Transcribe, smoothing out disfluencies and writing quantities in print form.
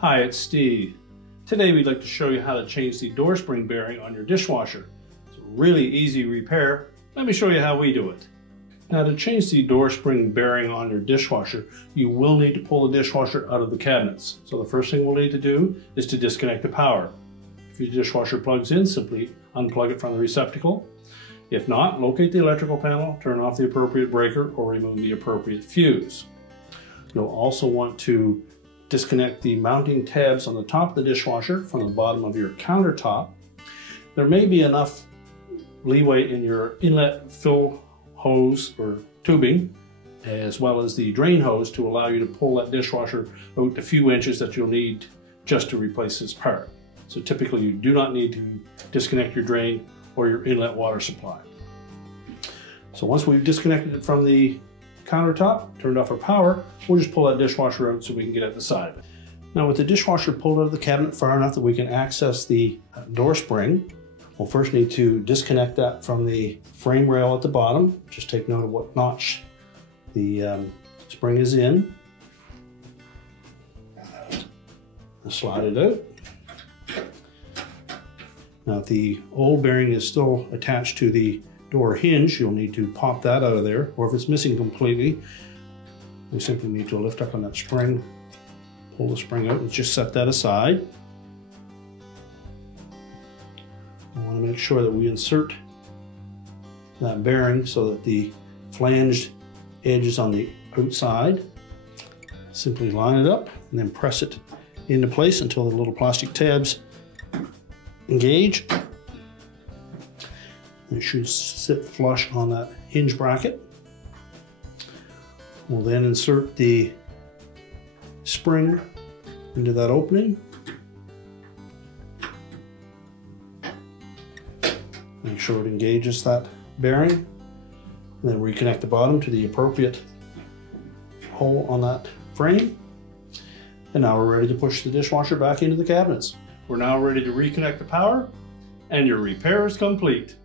Hi, it's Steve. Today we'd like to show you how to change the door spring bearing on your dishwasher. It's a really easy repair. Let me show you how we do it. Now, to change the door spring bearing on your dishwasher, you will need to pull the dishwasher out of the cabinets. So the first thing we'll need to do is to disconnect the power. If your dishwasher plugs in, simply unplug it from the receptacle. If not, locate the electrical panel, turn off the appropriate breaker, or remove the appropriate fuse. You'll also want to disconnect the mounting tabs on the top of the dishwasher from the bottom of your countertop. There may be enough leeway in your inlet fill hose or tubing, as well as the drain hose, to allow you to pull that dishwasher out the few inches that you'll need just to replace this part. So typically you do not need to disconnect your drain or your inlet water supply. So once we've disconnected it from the countertop, turned off our power, we'll just pull that dishwasher out so we can get at the side of it. Now, with the dishwasher pulled out of the cabinet far enough that we can access the door spring, we'll first need to disconnect that from the frame rail at the bottom. Just take note of what notch the spring is in. I'll slide it out. Now, if the old bearing is still attached to the door hinge, you'll need to pop that out of there, or if it's missing completely, we simply need to lift up on that spring, pull the spring out, and just set that aside. We want to make sure that we insert that bearing so that the flanged edge is on the outside. Simply line it up and then press it into place until the little plastic tabs engage. It should sit flush on that hinge bracket. We'll then insert the spring into that opening. Make sure it engages that bearing. And then reconnect the bottom to the appropriate hole on that frame. And now we're ready to push the dishwasher back into the cabinets. We're now ready to reconnect the power, and your repair is complete.